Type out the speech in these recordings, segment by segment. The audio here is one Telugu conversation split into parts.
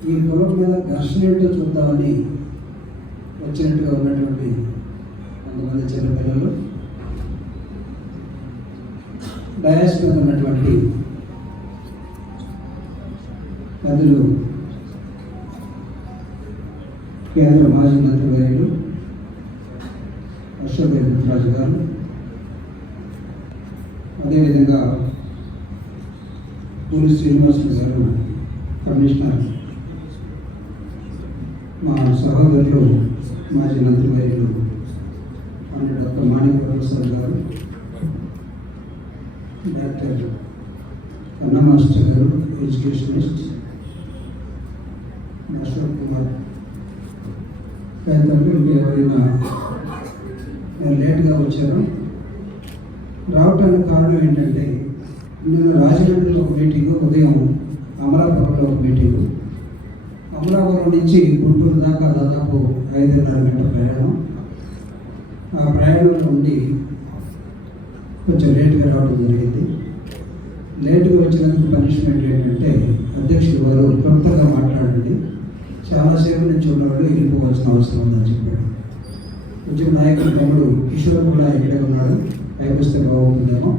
ఈ కులం మీద ఘర్షణ ఏంటో చూద్దామని వచ్చినట్టుగా ఉన్నటువంటి కొంతమంది చిన్న పిల్లలు డయాస్ మీద ఉన్నటువంటి పెద్దలు కేంద్ర మాజీ మంత్రి వర్యులు అశోక్ రాజు గారు. అదేవిధంగా పూరి శ్రీనివాసులు గారు కమిషనర్ మా సహోదరులు మాజీ మంత్రి వర్యులు అన్న డాక్టర్ మాణిక ప్రొఫెసర్ గారు డాక్టర్ కన్నా మాస్టర్ గారు ఎడ్యుకేషనిస్ట్ అశోక్ కుమార్ పెద్దలు ఇంకెవరైనా నేను వచ్చారు. రావటానికి కారణం ఏంటంటే నేను రాజమండ్రిలో ఒక మీటింగు ఉదయం అమలాపురంలో ఒక మీటింగు. అమలాపురం నుంచి గుంటూరు దాకా దాదాపు ఐదున్నర గంటల ప్రయాణం. ఆ ప్రయాణంలో ఉండి కొంచెం లేట్గా రావడం జరిగింది. లేటుగా వచ్చినందుకు పనిష్మెంట్ ఏంటంటే అధ్యక్షుడు వారు క్లుప్తంగా మాట్లాడండి. చాలాసేపు నుంచి ఉన్నవాడు వెళ్ళిపోవాల్సిన అవసరం ఉందని చెప్పాడు. కొంచెం నాయకుడు తమ్ముడు కిషోర్ కూడా ఇక్కడే ఉన్నాడు. పైకి వస్తే బాగుంటుందేమో.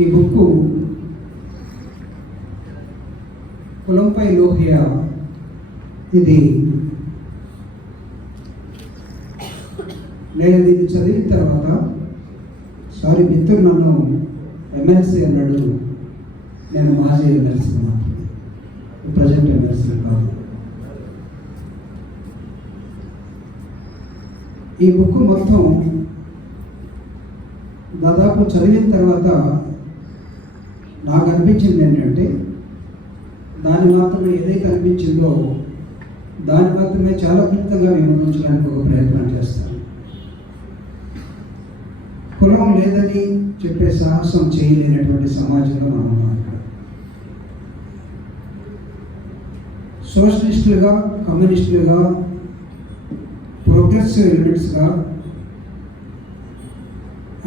ఈ బుక్ కులంపై లోహియా ఇది నేను దీన్ని చదివిన తర్వాత సారీ మిత్రుడు నన్ను ఎమ్మెల్సీ అన్నాడు. నేను మాజీ ఎమ్మెల్సీ మాత్రమే. ప్రజెంట్ ఎమ్మెల్సీ కాదు. ఈ బుక్ మొత్తం దాదాపు చదివిన తర్వాత నాకు అనిపించింది ఏంటంటే దాన్ని మాత్రమే ఏదైతే అనిపించిందో దాన్ని మాత్రమే చాలా క్లుప్తంగా విమర్శించడానికి ఒక ప్రయత్నం చేస్తాను. కులం లేదని చెప్పే సాహసం చేయలేనటువంటి సమాజంలో మనం ఉన్నాం సోషలిస్టులుగా కమ్యూనిస్టులుగా ప్రోగ్రెసివ్ ఎలిమెంట్స్గా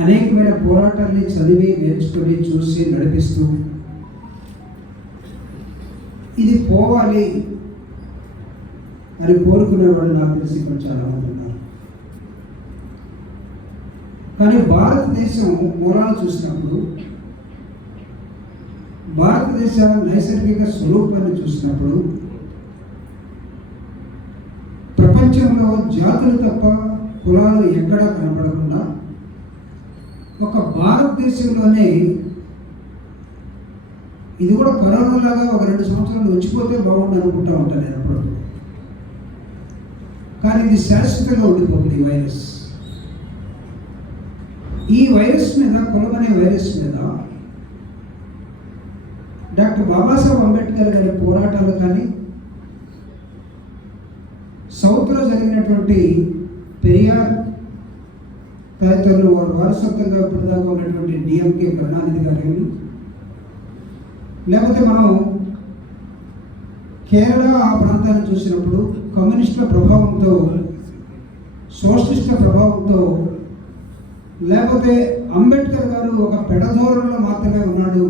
అనేకమైన పోరాటాల్ని చదివి నేర్చుకొని చూసి నడిపిస్తూ ఇది పోవాలి అని కోరుకునే వాళ్ళు నాకు తెలిసి ఇక్కడ చాలా ఉన్నారు. కానీ భారతదేశం మూలాలు చూసినప్పుడు భారతదేశ నైసర్గిక స్వరూపాన్ని చూసినప్పుడు ప్రపంచంలో జాతులు తప్ప కులాలు ఎక్కడా కనపడకుండా ఒక భారతదేశంలోనే ఇది కూడా కరోనా లాగా ఒక రెండు సంవత్సరాలు వచ్చిపోతే బాగుండు అనుకుంటా ఉంటాను నేను అప్పుడు. కానీ ఇది శాశ్వతంగా ఉండిపోతుంది ఈ వైరస్. ఈ వైరస్ మీద కులం అనే వైరస్ మీద డాక్టర్ బాబాసాహెబ్ అంబేద్కర్ గారి పోరాటాలు కానీ సౌత్లో జరిగినటువంటి పెరియార్ తదితరులు వారు వారసత్వంగా ఇప్పటిదాకా ఉన్నటువంటి డిఎంకే కరుణానిధి గారు లేకపోతే మనం కేరళ ఆ ప్రాంతాన్ని చూసినప్పుడు కమ్యూనిస్టుల ప్రభావంతో సోషలిస్టుల ప్రభావంతో లేకపోతే అంబేద్కర్ గారు ఒక పెడధోరణిలో మాత్రమే ఉన్నాడు.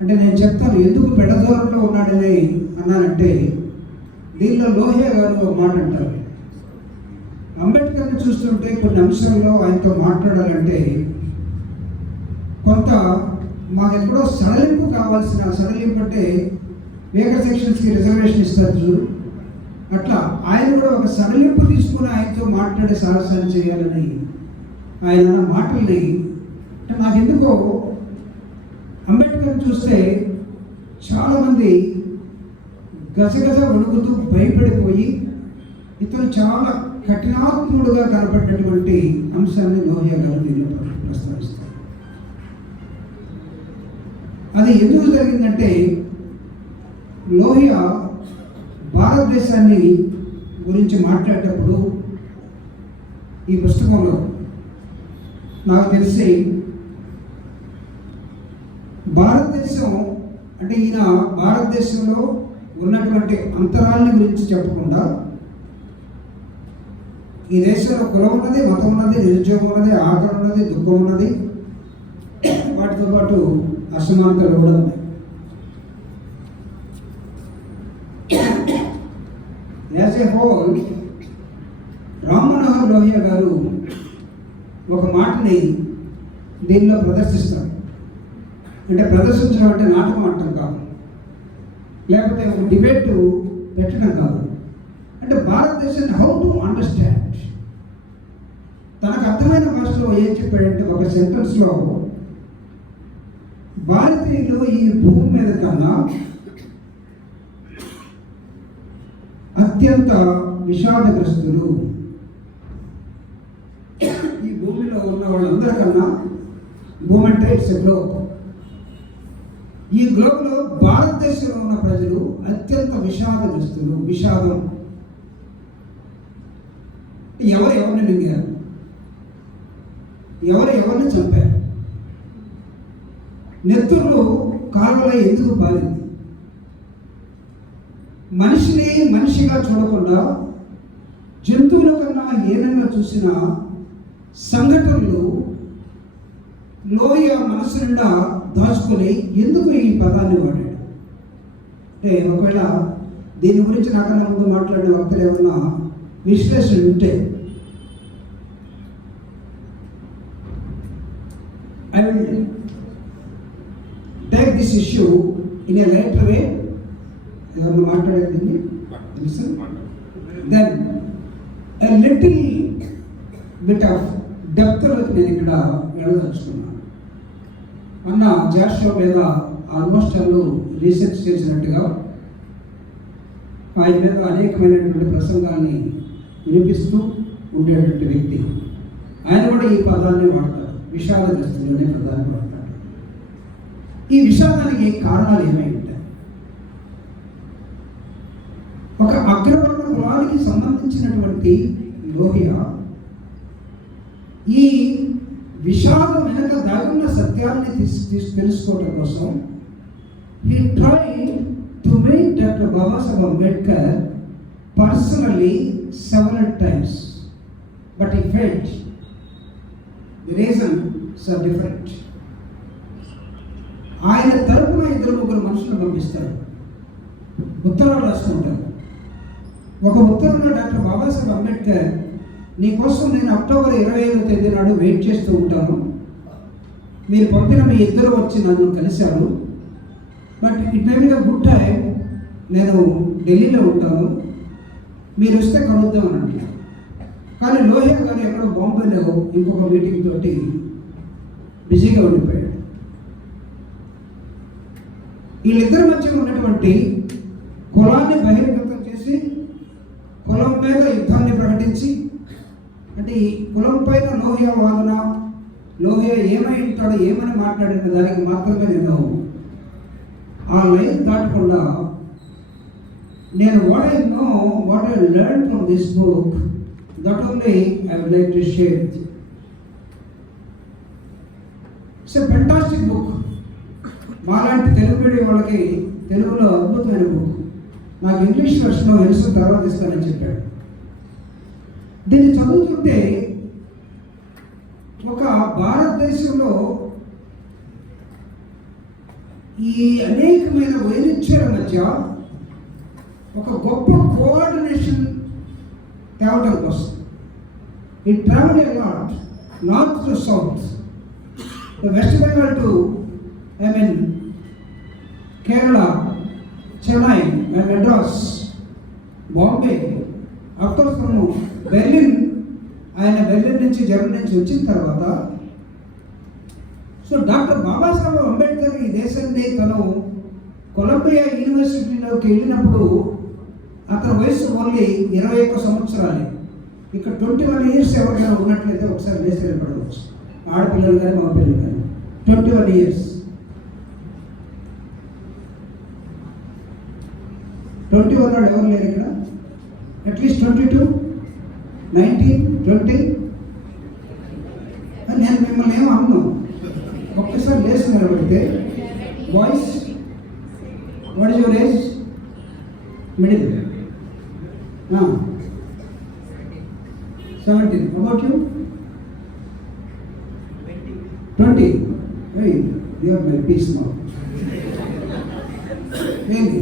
అంటే నేను చెప్తాను ఎందుకు పెడధోరణిలో ఉన్నాడని అన్నానంటే దీనిలో లోహియా గారు ఒక మాట అంటారు. అంబేద్కర్ని చూస్తుంటే కొన్ని అంశాల్లో ఆయనతో మాట్లాడాలంటే కొంత మాకు ఎప్పుడో సడలింపు కావాల్సిన సడలింపు అంటే వేగ సెక్షన్స్కి రిజర్వేషన్ ఇస్తారు చూడు. అట్లా ఆయన కూడా ఒక సడలింపు తీసుకుని ఆయనతో మాట్లాడే సాహసాన్ని చేయాలని ఆయన అన్న మాటల్ని అంటే నాకెందుకో అంబేద్కర్ చూస్తే చాలామంది గసగస వణుకుతూ భయపడిపోయి ఇతను చాలా కఠినాత్ముడుగా కనపడినటువంటి అంశాన్ని లోహియా గారు దీనిలో ప్రస్తావిస్తారు. అది ఎందుకు జరిగిందంటే లోహియా భారతదేశాన్ని గురించి మాట్లాడేటప్పుడు ఈ పుస్తకంలో నాకు తెలిసి భారతదేశం అంటే ఈయన భారతదేశంలో ఉన్నటువంటి అంతరాలని గురించి చెప్పకుండా ఈ దేశంలో కులం ఉన్నది మతం ఉన్నది నిరుద్యోగం ఉన్నది ఆకలి ఉన్నది దుఃఖం ఉన్నది. వాటితో పాటు అసమానతలు కూడా ఉన్నాయి. As a whole Ram Manohar Lohia గారు ఒక మాటని దీనిలో ప్రదర్శిస్తారు. అంటే ప్రదర్శించడం అంటే నాటకం అంటాం కాదు. లేకపోతే ఒక డిబేట్ పెట్టడం కాదు. అంటే భారతదేశాన్ని హౌ టు అండర్స్టాండ్ తనకు అర్థమైన భాషలో ఏం చెప్పాడంటే ఒక సెంటెన్స్లో భారతీయులు ఈ భూమి మీద కన్నా అత్యంత విషాదగ్రస్తులు. ఈ భూమిలో ఉన్న వాళ్ళందరికన్నా భూమి అంటే ఇట్స్ గ్లోబ్ ఈ గ్లోబ్లో భారతదేశంలో ఉన్న ప్రజలు అత్యంత విషాదగ్రస్తులు విషాదం. ఎవరు ఎవరిని మింగారు? ఎవరు ఎవరిని చంపారు? నెత్తురు కాలువలో ఎందుకు బాలింది మనిషిని మనిషిగా చూడకుండా జంతువుల కన్నా హీనంగా చూసిన సంఘటనలు లోయ మనసు నిండా దాచుకుని ఎందుకు ఈ పదాన్ని వాడాడు? అంటే ఒకవేళ దీని గురించి నాకన్నా ముందు మాట్లాడిన వక్తలు ఏమన్నా విశ్లేషణ ఉంటే? I will take this issue in a lighter way ఎవరు మాట్లాడేది తెలుసు then little bit of depth డెప్త్లోకి నేను ఇక్కడ వెళ్ళదలుచుకున్నాను. అన్న జాషో మీద ఆల్మోస్ట్ వాళ్ళు రీసెర్చ్ చేసినట్టుగా ఆయన మీద అనేకమైనటువంటి ప్రసంగాల్ని వినిపిస్తూ ఉండేటువంటి వ్యక్తి. ఆయన కూడా ఈ పదాన్ని వాడతారు. విషాదగ్రస్తులు అనే పదాన్ని వాడతారు. ఈ విషాదానికి కారణాలు ఏమై ఉంటాయి? ఒక అగ్రవర్ణ కులానికి సంబంధించినటువంటి లోహియ ఈ విషాదం సత్యాన్ని తీసి తీసి తెలుసుకోవడం కోసం he try to make doctor Babasaheb Ambedkar personally several times but he felt the reasons are different ఆయన తరపున ఇద్దరు ముగ్గురు మనుషులు పంపిస్తారు. ఉత్తరాలు రాసుకుంటారు. ఒక ఉత్తరంలో డాక్టర్ బాబాసాహెబ్ అంబేద్కర్ నీకోసం నేను అక్టోబర్ ఇరవై ఐదో తేదీ నాడు వెయిట్ చేస్తూ ఉంటాను. మీరు పంపిన మీ ఇద్దరు వచ్చి నన్ను కలిశారు. But it may be good time నేను ఢిల్లీలో ఉంటాను. మీరు వస్తే కలుద్దాం అని అంటారు కానీ లోహియా గారు ఎక్కడో బాంబేలో ఇంకొక మీటింగ్ తోటి బిజీగా ఉండిపోయాడు వీళ్ళిద్దరి మధ్య ఉన్నటువంటి కులాన్ని బహిర్గతం చేసి కులం మీద యుద్ధాన్ని ప్రకటించి అంటే ఈ కులం పైన లోహియా వాదన లోహియా ఏమై ఉంటాడో ఏమని మాట్లాడిన దానికి మాత్రమే నేను ఆ లైన్ దాటకుండా నేను what I know what I learn from this book that only I would like to share it's a fantastic book మాలాంటి తెలుగు మీడియం వాళ్ళకి తెలుగులో అద్భుతమైన బుక్ నాకు ఇంగ్లీష్ వర్షన్లో వెలుసు తర్వాత ఇస్తానని చెప్పాడు. దీన్ని చదువుతుంటే భారతదేశంలో ఈ అనేకమైన వైరుధ్యాల మధ్య ఒక గొప్ప కోఆర్డినేషన్ తేవడం కోసం ఈ travel a lot north to south west Bengal to I mean Kerala Chennai Madras Bombay of course మనము బెర్లిన్ ఆయన బెర్లిన్ నుంచి జర్మనీ నుంచి వచ్చిన తర్వాత సో డాక్టర్ బాబాసాహెబ్ అంబేద్కర్ ఈ దేశాన్ని తను కొలంబియా యూనివర్సిటీలోకి వెళ్ళినప్పుడు అతని వయసు ఓన్లీ ఇరవై ఒక్క సంవత్సరాలే. ఇక్కడ ట్వంటీ వన్ ఇయర్స్ ఎవరైనా ఉన్నట్లయితే ఒకసారి వేసి వెళ్ళబడవచ్చు ఆడపిల్లలు కానీ మా పిల్లలు కానీ twenty one years. Twenty one వాడు ఎవరు లేరు ఇక్కడ? At least twenty two nineteen twenty నేను మిమ్మల్ని ఏమో అన్నాను ఒక్కసారి లేచి నిలబడితే boys what is your age middle twenty about you twenty my piece మా ఏంటి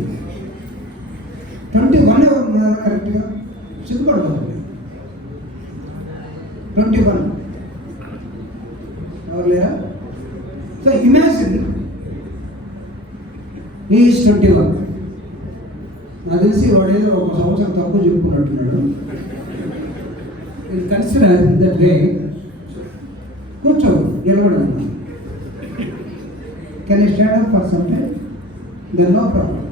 ట్వంటీ వన్ ఎవరు ఉన్నారు కరెక్ట్గా సిగ్గుపడతామండి ట్వంటీ వన్ ఎవరు లేరా? So imagine is twenty one నాకు తెలిసి వాడేదో ఒక సంవత్సరం తక్కువ చెప్పుకున్నట్టున్నాడు. ఇది కన్సిడర్ దట్ వే కూర్చో నిలబడి can you stand up for some time then no problem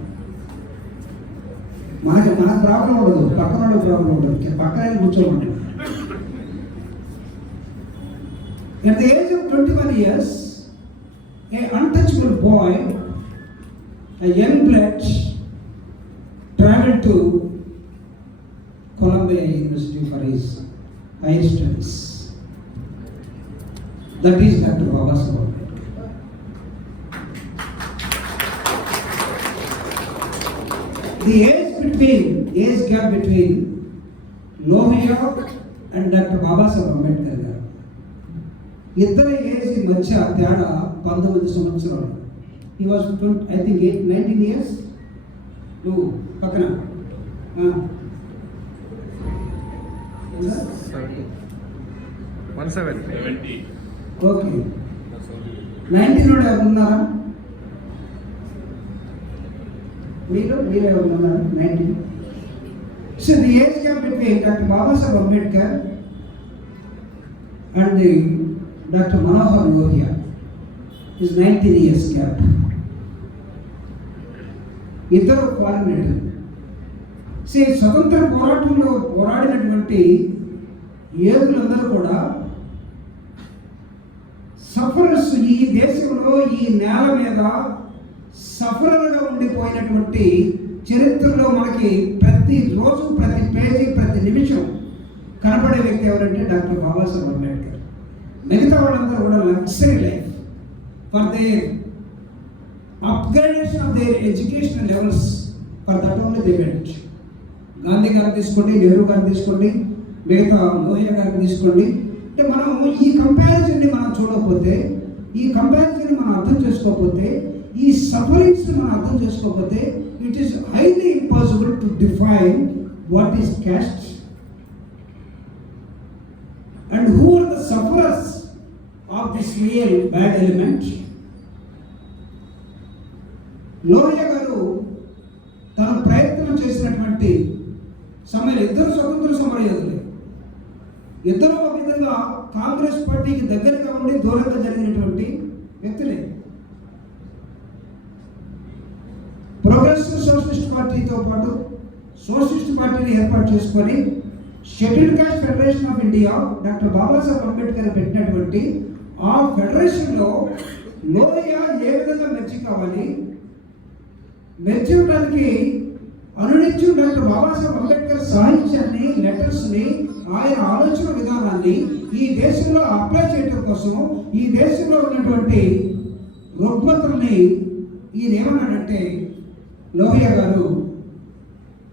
మనకి మన ప్రాబ్లం ఉండదు పక్కన వాళ్ళ ప్రాబ్లం ఉండదు పక్కనే కూర్చోమంటాం At the age of 21 years, a untouchable boy, a young blood, traveled to Columbia University for his higher studies. That is Dr. Baba Saheb. The age between, age gap between Lohia and Dr. Baba Saheb Ambedkar గారు ఇద్దరి ఏజ్ మధ్య తేడా పంతొమ్మిది సంవత్సరాలు ఈ was I think eight nineteen years నువ్వు పక్కన? One seven okay. నైన్టీన్ వాడు ఎవరు ఉన్నారా మీరు మీరు ఎవరు ఉన్నారు nineteen. So the age gap between doctor Babasaheb Ambedkar and the doctor Manohar Lohia is nineteen years gap ఇద్దరు కోఆర్డినేటర్ సే స్వతంత్ర పోరాటంలో పోరాడినటువంటి ఏదులందరూ కూడా సఫరస్ ఈ దేశంలో ఈ నేల మీద సఫరర్గా ఉండిపోయినటువంటి చరిత్రలో మనకి ప్రతి రోజు ప్రతి పేజీ ప్రతి నిమిషం కనబడే వ్యక్తి ఎవరంటే డాక్టర్ బాబాసాహెబ్ అంబేద్కర్. మిగతా వాళ్ళందరూ కూడా luxury life for their upgradation of their educational levels for that only they went. Gandhi గారిని తీసుకోండి నెహ్రూ గారిని తీసుకోండి మిగతా లోహియా గారిని తీసుకోండి అంటే మనం ఈ కంపారిజన్ని మనం చూడకపోతే ఈ కంపారిజన్ని మనం అర్థం చేసుకోకపోతే ఈ సఫరింగ్స్ మనం అర్థం చేసుకోకపోతే it is highly impossible to define what is caste and who are the sufferers of this real bad element Lohia గారు తను ప్రయత్నం చేసినటువంటి సమయంలో ఇద్దరు స్వతంత్ర సమరయోధులే. ఇద్దరు ఒక విధంగా కాంగ్రెస్ పార్టీకి దగ్గరగా ఉండి దూరంగా జరిగినటువంటి వ్యక్తులే. ప్రోగ్రెసివ్ సోషలిస్ట్ పార్టీతో పాటు సోషలిస్ట్ పార్టీని ఏర్పాటు చేసుకొని schedule caste federation of India doctor Babasaheb Ambedkar పెట్టినటువంటి ఆ ఫెడరేషన్లో లోయ ఏ విధంగా మెచ్చి కావాలి? మెచ్చి ఉండడానికి అనునిత్యం డాక్టర్ బాబాసాహెబ్ అంబేద్కర్ సాహిత్యాన్ని లెటర్స్ని ఆయన ఆలోచన విధానాన్ని ఈ దేశంలో అప్లై చేయడం కోసం ఈ దేశంలో ఉన్నటువంటి రుగ్మతుల్ని ఈయన ఏమన్నాడంటే లోహియా గారు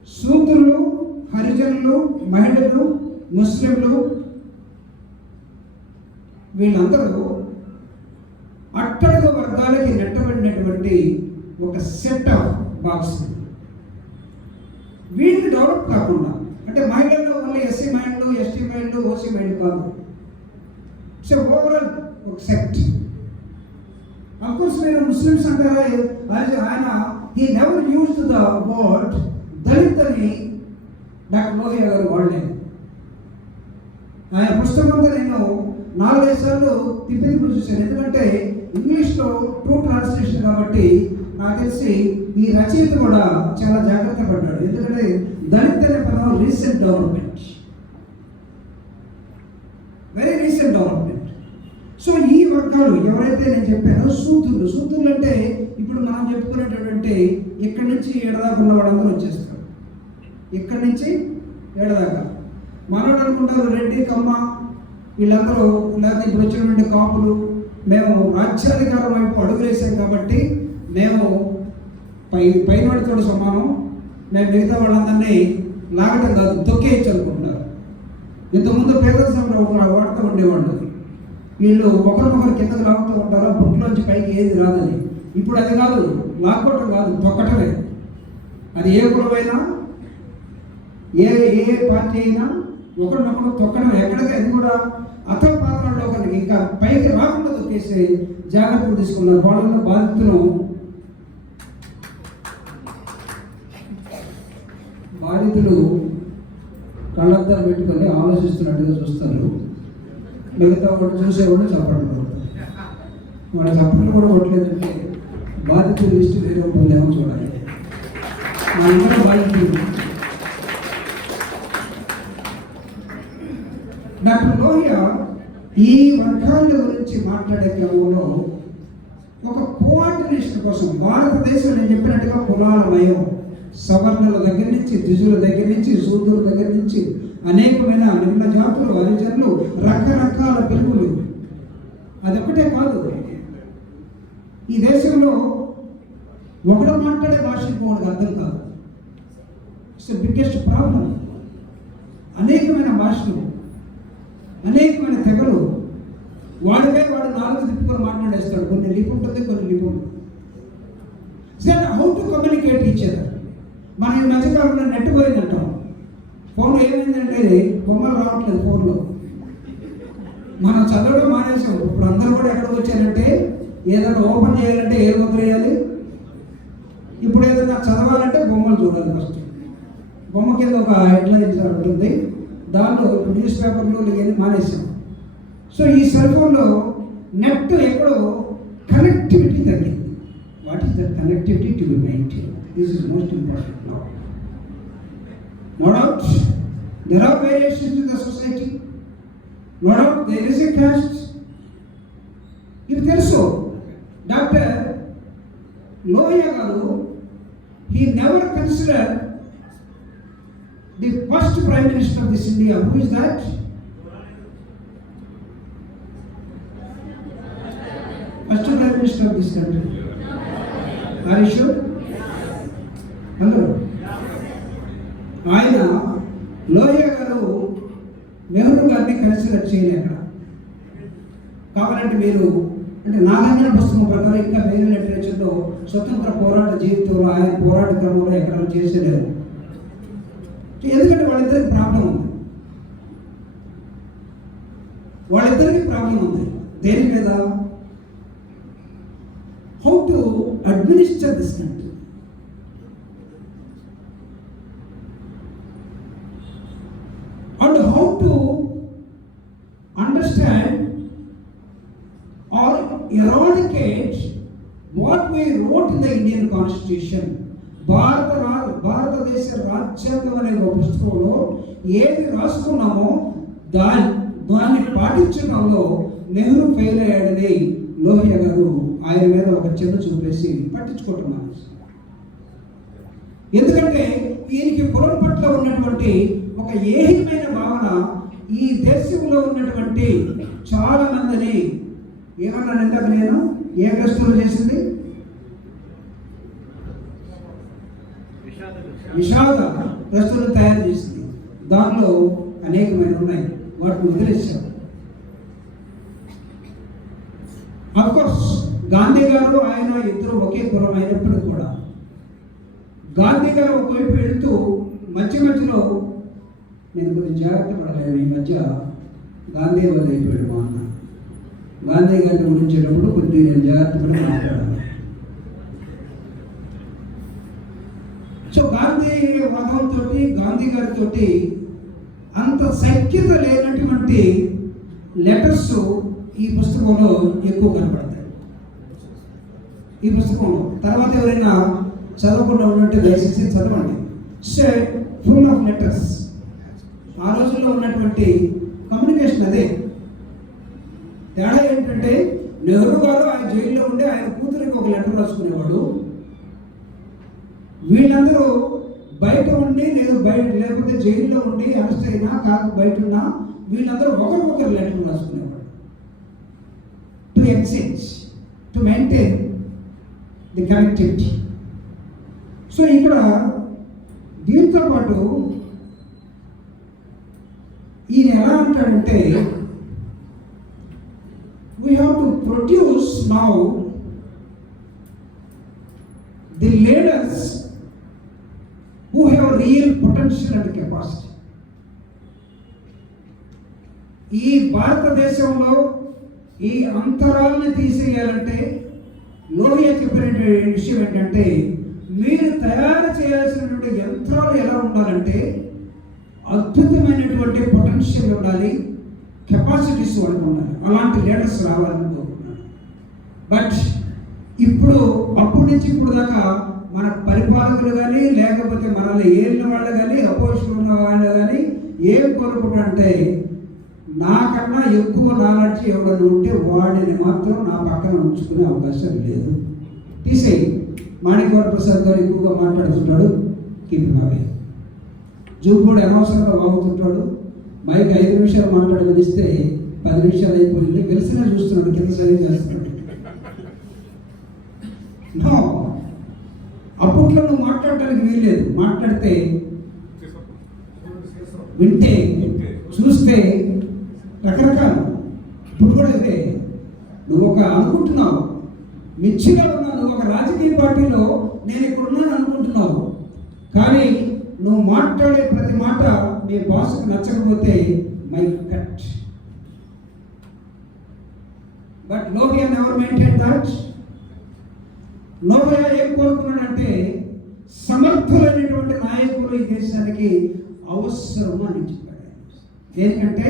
సూతులు హరిజనులు మహిళలు ముస్లింలు వీళ్ళందరూ అట్టడుగు వర్గాలకి నెట్టబడినటువంటి ఒక సెట్ ఆఫ్ బాక్స్ వీటిని డెవలప్ కాకుండా అంటే మైండ్లో only SC mind ST mind OC mind కాదు. సో ఓవరాల్ ఒక సెక్ట్ అఫ్కోర్స్ మీరు ముస్లిమ్స్ అంటారా? ఆయన ఆయన ఈ never use the word Dalit అని డాక్టర్ మోహయ్య గారు వాడలేదు ఆయన పుస్తకంతో నేను నాలుగైదు సార్లు తిప్పి తిప్పి చూశాను. ఎందుకంటే ఇంగ్లీష్లో టూ ట్రాన్స్లేషన్ కాబట్టి నాకు తెలిసి ఈ రచయిత కూడా చాలా జాగ్రత్త పడ్డాడు. ఎందుకంటే దళిత్ అనే పదం recent development. Very recent development so ఈ వర్గాలు ఎవరైతే నేను చెప్పానో సూతులు సూతులు అంటే ఇప్పుడు మనం చెప్పుకునేటటువంటి ఇక్కడి నుంచి ఏడదాకా ఉన్న వాళ్ళందరూ వచ్చేస్తారు. ఇక్కడి నుంచి ఏడదాకా. మనోడు అనుకుంటారు రెడ్డి కమ్మ వీళ్ళందరూ లేకపోతే ఇప్పుడు వచ్చినటువంటి కాపులు మేము రాజ్యాధికారం వైపు అడుగులేసాం కాబట్టి మేము పై పైనడితో సమానం మేము మిగతా వాళ్ళందరినీ లాగటం కాదు తొక్కేయచ్చు అనుకుంటున్నారు. ఇంతకుముందు పేదల సంఘం వాడుతూ ఉండేవాళ్ళు. వీళ్ళు ఒకరినొకరు కిందకు లాగుతూ ఉంటారు బుట్లోంచి పైకి ఏది రాదని. ఇప్పుడు అది కాదు లాక్కోవటం కాదు తొక్కటమే. అది ఏ కులమైనా ఏ ఏ పార్టీ అయినా ఒకరినొకరు తొక్కడం ఎక్కడికి అది కూడా అతని పాత్రలో కనుక ఇంకా పైకి రాకుండా తొక్కేసి జాగ్రత్తలు తీసుకున్నారు. వాళ్ళలో బాధితులు బాధితులు కళ్ళద్దాలు పెట్టుకొని ఆలోచిస్తున్నట్టుగా చూస్తారు. మిగతా వాడు చూసేవాడు చప్పట్లు కొడతారు. మన చప్పట్లు కూడా కొట్టలేదంటే బాధితులు లిస్టు వేరే పొందేమో చూడాలి. మా ఇంట్లో బాధితులు. డాక్టర్ లోహియ ఈ వర్గాల గురించి మాట్లాడే క్రమంలో ఒక కోఆర్డినేషన్ కోసం భారతదేశం నేను చెప్పినట్టుగా కులాల మయం. సవర్ణుల దగ్గర నుంచి ద్విజుల దగ్గర నుంచి శూద్రుల దగ్గర నుంచి అనేకమైన నిమ్న జాతులు హరిజనులు రకరకాల పిలుపులు. అదొకటే కాదు. ఈ దేశంలో ఒకడు మాట్లాడే భాష ఇంకొకటికి అర్థం కాదు. ఇట్స్ బిగ్గెస్ట్ ప్రాబ్లం అనేకమైన భాషలు అనేకమైన తెగలు వాడిపై వాడు నాలుగు తిప్పుకొని మాట్లాడేస్తాడు. కొన్ని లిప్ ఉంటుంది కొన్ని లిప్ ఉంటుంది సార్ హౌ టు కమ్యూనికేట్ ఇచ్చేదారు మన ఈ మధ్యకాలంలో నెట్ పోయిందంటాం. ఫోన్ ఏమైందంటే బొమ్మలు రావట్లేదు ఫోన్లో. మనం చదవడం మానేసాం ఇప్పుడు అందరూ కూడా ఎక్కడికి వచ్చారంటే ఏదైనా ఓపెన్ చేయాలంటే ఏ ముద్ర వేయాలి. ఇప్పుడు ఏదైనా చదవాలంటే బొమ్మలు చూడాలి ఫస్ట్ బొమ్మ కింద ఒక హెడ్లైన్ ఉంటుంది. దాంట్లో ఇప్పుడు న్యూస్ పేపర్లు ఇవన్నీ మానేసాం సో ఈ సెల్ ఫోన్లో నెట్ ఎక్కడో కనెక్టివిటీ తగ్గింది. What is the connectivity to be maintain This is the most important law. No doubt, there are variations in the society. No doubt, there is a caste. If there so, Dr. Loya Garu, he never considered the first Prime Minister of this India. Who is that? First Prime Minister of this country. Are you sure? ఆయన లోయ గారు నెహ్రూ గారిని కన్సిడర్ చేయలే అక్కడ. కావాలంటే మీరు అంటే నాగార్జున పుస్తకం ప్రకారం ఇంకా వేరే లిటరేచర్లో స్వతంత్ర పోరాట జీవితంలో ఆయన పోరాట క్రమంలో ఎక్కడ చేసేలేదు ఎందుకంటే వాళ్ళిద్దరికి ప్రాబ్లం ఉంది. వాళ్ళిద్దరికి ప్రాబ్లం ఉంది. దేని మీద? How to administer this country and how to understand eradicate what we wrote in the Indian constitution భారత రా- భారతదేశ రాజ్యాంగం అనే ఒక పుస్తకంలో ఏది రాసుకున్నామో దాని దాన్ని పాటించడంలో నెహ్రూ ఫెయిల్ అయ్యాడని లోహియా గారు ఆయన మీద ఒక చిన్న చూపేసి పట్టించుకుంటున్నారు. ఎందుకంటే ఈయనకి కులం పట్ల ఉన్నటువంటి ఒక ఏహిమైన భావన ఈ దేశంలో ఉన్నటువంటి చాలా మందిని ఏమన్నానంటే ఇందాక నేను ఏ క్రిస్తులు చేసింది? విషాద క్రిస్తులు తయారు చేసింది. దానిలో అనేకమైన ఉన్నాయి. వాటిని వదిలేశారు. అఫ్కోర్స్ గాంధీ గారు ఆయన ఇద్దరు ఒకే కులం అయినప్పటికీ కూడా గాంధీ గారు ఒకవైపు వెళుతూ మధ్య మధ్యలో నేను కొంచెం జాగ్రత్త పడలేను ఈ మధ్య గాంధీ వాళ్ళు అయిపోయాడు మా అన్న గాంధీ గారిని గురించేటప్పుడు కొద్దిగా నేను జాగ్రత్త మాట్లాడాలి. సో గాంధీ వధంతో గాంధీ గారితో అంత సఖ్యత లేనటువంటి లెటర్స్ ఈ పుస్తకంలో ఎక్కువ కనబడతాయి. ఈ పుస్తకంలో. తర్వాత ఎవరైనా చదవకుండా ఉన్నట్టు దయచేసి చదవండి. సో ఫుల్ ఆఫ్ లెటర్స్ ఆ రోజుల్లో ఉన్నటువంటి కమ్యూనికేషన్ అదే. తేడా ఏంటంటే నెహ్రూ గారు ఆయన జైల్లో ఉండి ఆయన కూతురికి ఒక లెటర్ రాసుకునేవాడు. వీళ్ళందరూ బయట ఉండి లేదు బయట లేకపోతే జైల్లో ఉండి అరెస్ట్ అయినా కాక బయట ఉన్నా వీళ్ళందరూ ఒకరికొకరు letter రాసుకునేవాడు to exchange to maintain the connectivity so ఇక్కడ దీంతో పాటు ఈయన ఎలా అంటాడంటే produce now the leaders who have real potential and capacity. ఈ భారతదేశంలో ఈ అంతరాలను తీసేయాలంటే లోహి చెప్పిన విషయం ఏంటంటే మీరు తయారు చేయాల్సినటువంటి యంత్రాలు ఎలా ఉండాలంటే అద్భుతమైనటువంటి పొటెన్షియల్ ఉండాలి కెపాసిటీస్ వాళ్ళకి ఉండాలి అలాంటి లీడర్స్ రావాలి బట్ ఇప్పుడు అప్పటి నుంచి ఇప్పుడు దాకా మన పరిపాలకులు కానీ లేకపోతే మనల్ని ఏళ్ళ వాళ్ళు కానీ అపోజిషన్ ఉన్న వాళ్ళు కానీ ఏం కోరుకుంటారంటే నాకన్నా ఎక్కువ నాలెడ్జ్ ఎవడని ఉంటే వాడిని మాత్రం నా పక్కన ఉంచుకునే అవకాశం లేదు. తీసే మాణికవర ప్రసాద్ గారు ఎక్కువగా మాట్లాడుతున్నాడు కీప్ అవే జూపుడు అనవసరంగా వాగుతుంటాడు. మైక్ ఐదు నిమిషాలు మాట్లాడమని ఇస్తే పది నిమిషాలు అయిపోయింది. వెలిసినా చూస్తున్నాడు. కింద సరిగ్గా చేస్తున్నాడు. నో అప్పట్లో నువ్వు మాట్లాడటానికి వీల్లేదు. మాట్లాడితే వింటే చూస్తే రకరకాలు. ఇప్పుడు కూడా అయితే నువ్వు ఒక అనుకుంటున్నావు. మిచ్చిగా ఉన్నావు నువ్వు ఒక రాజకీయ పార్టీలో నేను ఇక్కడ ఉన్నాను అనుకుంటున్నావు. కానీ నువ్వు మాట్లాడే ప్రతి మాట మీ బాస్కి నచ్చకపోతే మై కట్ బట్ లోహియా ఎవరు మెయింటైన్ దట్. లోహియా ఏం కోరుకున్నాడంటే సమర్థులైనటువంటి నాయకులు ఈ దేశానికి అవసరం అని చెప్పాడు. ఎందుకంటే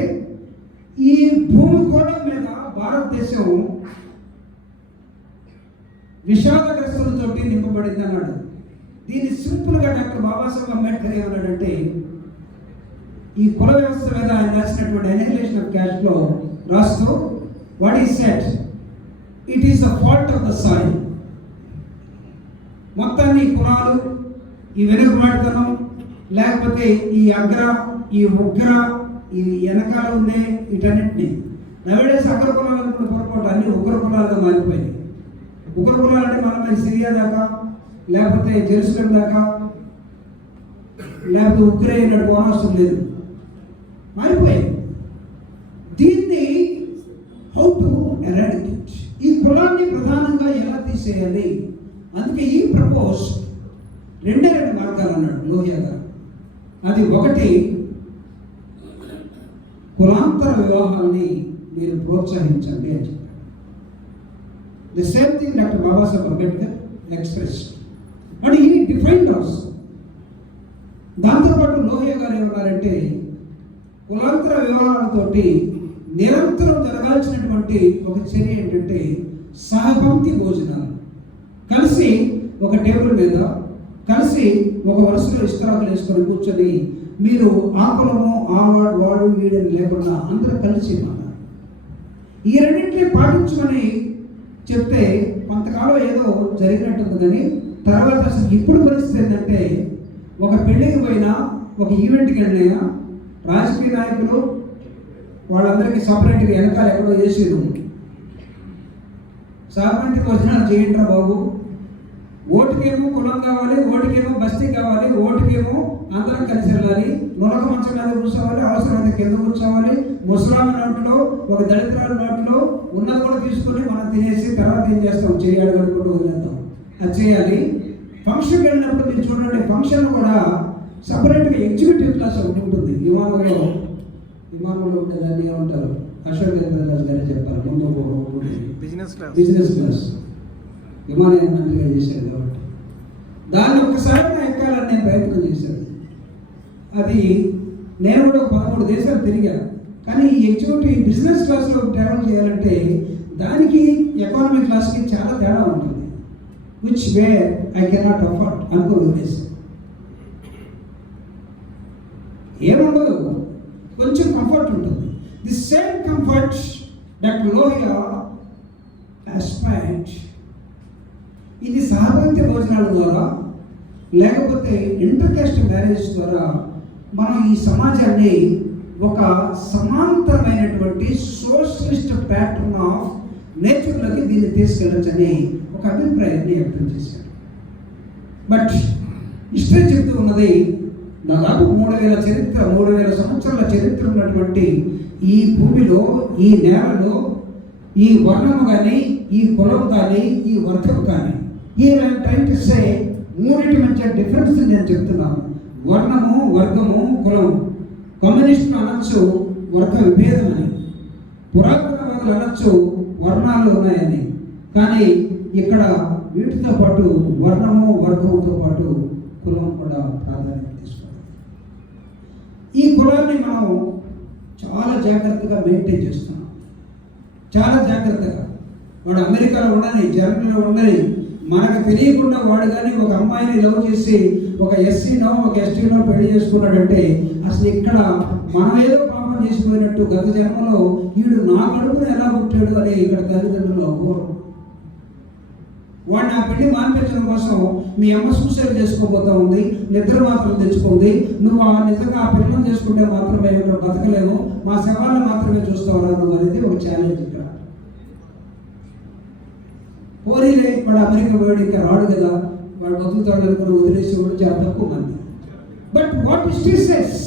ఈ భూమికోణం మీద భారతదేశం విషాదగ్రస్తులతో నింపబడింది అన్నాడు. దీన్ని సింపుల్గా డాక్టర్ బాబాసాహెబ్ అంబేద్కర్ ఏమన్నాడంటే ఈ కుల వ్యవస్థ మీద ఆయన రాసినటువంటి అనైలేషన్ ఆఫ్ క్యాష్లో రాస్తూ వాట్ ఈ set it is the fault of the soil మొత్తాన్ని కులాలు ఈ వెనుకబాటుతనం లేకపోతే ఈ అగ్ర ఈ ఉగ్ర ఈ వెనకాల ఉండే వీటన్నిటిని. నవేడేస్ అగ్ర కులాలు అనుకున్న పొరపాటు అన్ని ఉగ్ర కులాలుగా మారిపోయినాయి ఉగ్ర కులాలు అంటే మనం సిరియా దాకా లేకపోతే జెరూసలం దాకా లేకపోతే ఉక్రెయిన్ అటు పోనవసరం లేదు. మారిపోయాయి. దీన్ని హౌ టు ఎరాడికేట్ ఈ కులాన్ని ప్రధానంగా ఎలా తీసేయాలి? అందుకే ఈ ప్రపోజ్ రెండే రెండు మార్గాలు అన్నాడు లోహియా గారు. అది ఒకటి కులాంతర వివాహాల్ని మీరు ప్రోత్సహించండి అని చెప్పారు the same thing doctor Babasaheb Ambedkar express and ఈ డిఫైన్ ఆల్సో దాంతోపాటు లోహియా గారు ఏమన్నారంటే కులాంతర వివాహాలతోటి నిరంతరం జరగాల్సినటువంటి ఒక చర్య ఏంటంటే సహపంక్తి భోజనాలు. కలిసి ఒక టేబుల్ మీద కలిసి ఒక వరుసలో ఇస్తరాకులు వేసుకొని కూర్చొని మీరు ఆ కులము ఆ వాడు వాడు వీడని లేకుండా అందరూ కలిసి మాట ఈ రెండింటినీ పాటించమని చెప్తే కొంతకాలం ఏదో జరిగినట్టుందని తర్వాత అసలు ఇప్పుడు పరిస్థితి ఏంటంటే ఒక పెళ్ళికి పోయినా ఒక ఈవెంట్కి వెళ్ళినా రాజకీయ నాయకులు వాళ్ళందరికీ సపరేట్గా వెనకాల ఎక్కడో చేసేది సార్మెంట్కి భోజనాలు చేయండిరా బాబు. ఓటుకేమో కులం కావాలి ఓటుకేమో బస్తీ కావాలి ఓటుకేమో అందరం కలిసి వెళ్ళాలి. నొలక మంచం మీద కూర్చోవాలి అవసరమైతే కింద కూర్చోవాలి. ముసలామి నోట్లో ఒక దళితురాల నోట్లో ఉన్నది కూడా తీసుకొని మనం తినేసి తర్వాత ఏం చేస్తాం? చేయాలి కడుక్కుంటూ వదిలేద్దాం అది చేయాలి. ఫంక్షన్కి వెళ్ళినప్పుడు మీరు చూడండి ఫంక్షన్ కూడా సపరేట్గా ఎగ్జిక్యూటివ్ క్లాస్ ఒకటి ఉంటుంది. విమానంలో విమానంలో ఉండేదాన్ని ఏమంటారు? అశోక్ గారే చెప్పారు ముందు బిజినెస్ క్లాస్. Business class. విమానయాన మంత్రిగా కాబట్టి. దాన్ని ఒక్కసారి నా ఎక్కాలని నేను ప్రయత్నం చేశాను. అది నేను కూడా ఒక పదమూడు దేశాలు తిరిగాను. కానీ ఎటువంటి బిజినెస్ క్లాస్లో ట్రావెల్ చేయాలంటే దానికి ఎకానమీ క్లాస్కి చాలా తేడా ఉంటుంది. Which way I cannot afford అనుకుని వదిలేసి ఏముండదు. కొంచెం కంఫర్ట్ ఉంటుంది. The same comfort doctor Lohia అస్పాయింట్ ఇది సహభక్తి భోజనాల ద్వారా లేకపోతే ఇంటర్కాస్ట్ మ్యారేజ్ ద్వారా మనం ఈ సమాజాన్ని ఒక సమాంతరమైనటువంటి సోషలిస్ట్ ప్యాటర్న్ ఆఫ్ నేచర్లోకి దీన్ని తీసుకెళ్ళొచ్చని ఒక అభిప్రాయాన్ని వ్యక్తం చేశారు. బట్ హిస్టరీ చెప్తూ ఉన్నది దాదాపు మూడు వేల చరిత్ర మూడు వేల సంవత్సరాల చరిత్ర ఉన్నటువంటి ఈ భూమిలో ఈ నేలలో ఈ వర్ణము కానీ ఈ కులం కానీ ఈ వర్గం కానీ ఈ ట్రైన్ టు సే మూడింటి మధ్య డిఫరెన్స్ నేను చెప్తున్నాను. వర్ణము వర్గము కులం కమ్యూనిస్టులు అనొచ్చు వర్గ విభేదం అని. పురాతనవాదులు అనొచ్చు వర్ణాలు ఉన్నాయని. కానీ ఇక్కడ వీటితో పాటు వర్ణము వర్గముతో పాటు కులం కూడా ప్రాధాన్యత తీసుకోవాలి ఈ కులాన్ని మనం చాలా జాగ్రత్తగా మెయింటైన్ చేస్తున్నాం. చాలా జాగ్రత్తగా. వాడు అమెరికాలో ఉండని జర్మనీలో ఉండని మనకు తెలియకుండా వాడు కానీ ఒక అమ్మాయిని లవ్ చేసి ఒక ఎస్సీనో ఒక ఎస్టీనో పెళ్ళి చేసుకున్నాడంటే అసలు ఇక్కడ మనం ఏదో పాపం చేసిపోయినట్టు గత జన్మలో వీడు నా కడుపును ఎలా పుట్టాడు అని ఇక్కడ తల్లిదండ్రులు అవ్వరు. వాడిని ఆ పెళ్ళి మాన్పించడం కోసం మీ అమ్మ సూసైడ్ చేసుకోబోతా ఉంది నిద్ర మాత్రం తెచ్చుకుంది. నువ్వు ఆ నిజంగా ఆ పిల్లలు చేసుకుంటే మాత్రమే ఇక్కడ బతకలేము మా శవాలను మాత్రమే చూస్తావు నువ్వు అనేది ఒక ఛాలెంజ్ ఇక్కడ. పోనీలే వాడు అమెరికా పోయాడు ఇంకా రాడు కదా వాడు బతుకుతాడు అనుకుని వదిలేసి కూడా చాలా తక్కువ మంది. బట్ వాట్ ఇస్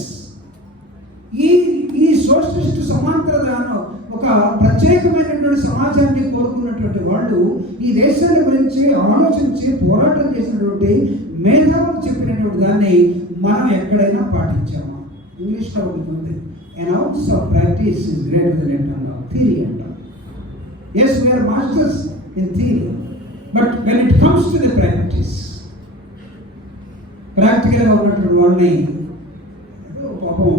ఈ ఈ సోషలిస్ట్ సమాంతర దానం ఒక ప్రత్యేకమైనటువంటి సమాజాన్ని కోరుకున్నటువంటి వాళ్ళు ఈ దేశాన్ని గురించి ఆలోచించి పోరాటం చేసినటువంటి మేధావులు చెప్పినటువంటి దాన్ని మనం ఎక్కడైనా పాటించామా? ఇంగ్లీష్లో ఒకటి ఉంది. An of practice is greater than అంటాం థీరీ అంటాం. As we are masters in theory. But when it comes to the practice, ప్రాక్టికల్గా ఉన్నటువంటి వాళ్ళని పాపం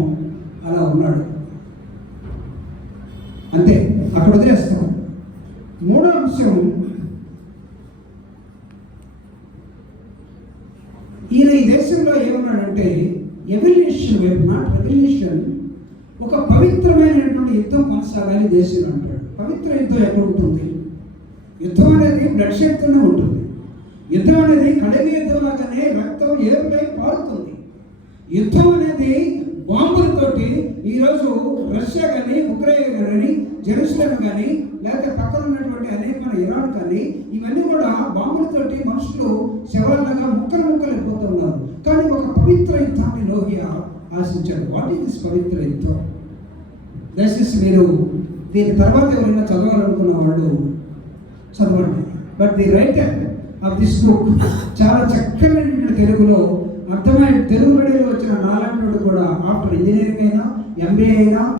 అలా ఉన్నాడు. అంతే అక్కడ వదిలేస్తాం. మూడో అంశం ఈయన ఈ దేశంలో ఏమన్నాడంటే ఎవల్యూషన్ వైపు నాట్ రెవల్యూషన్ ఒక పవిత్రమైనటువంటి యుద్ధం కొనసాగాలి దేశంలో అంటాడు. పవిత్ర యుద్ధం ఎక్కడ ఉంటుంది? యుద్ధం అనేది బ్లడ్ షెడ్తోనే ఉంటుంది. యుద్ధం అనేది కడగి యుద్ధం లాగానే రక్తం ఏరుపై పారుతుంది. యుద్ధం అనేది బాంబులతోటి ఈరోజు రష్యా కానీ ఉక్రెయిన్ కానీ జెరూసలం కానీ లేకపోతే పక్కన ఉన్నటువంటి అనేక మన ఇరాన్ కానీ ఇవన్నీ కూడా బాంబులతోటి మనుషులు శవాలుగా ముక్కలు ముక్కలు అయిపోతున్నారు కానీ ఒక పవిత్ర యుద్ధాన్ని లోహియా ఆశించాడు. వాట్ ఈస్ దిస్ పవిత్ర యుద్ధం? దయచేసి మీరు దీని తర్వాత ఎవరైనా చదవాలనుకున్న వాళ్ళు చదవండి. But the writer of this book చాలా చక్కనైన తెలుగులో అర్థమైన తెలుగు మీడియంలో వచ్చిన నాలాంటి కూడా ఆఫ్టర్ ఇంజనీరింగ్ అయినా ఎంబీఏ అయినా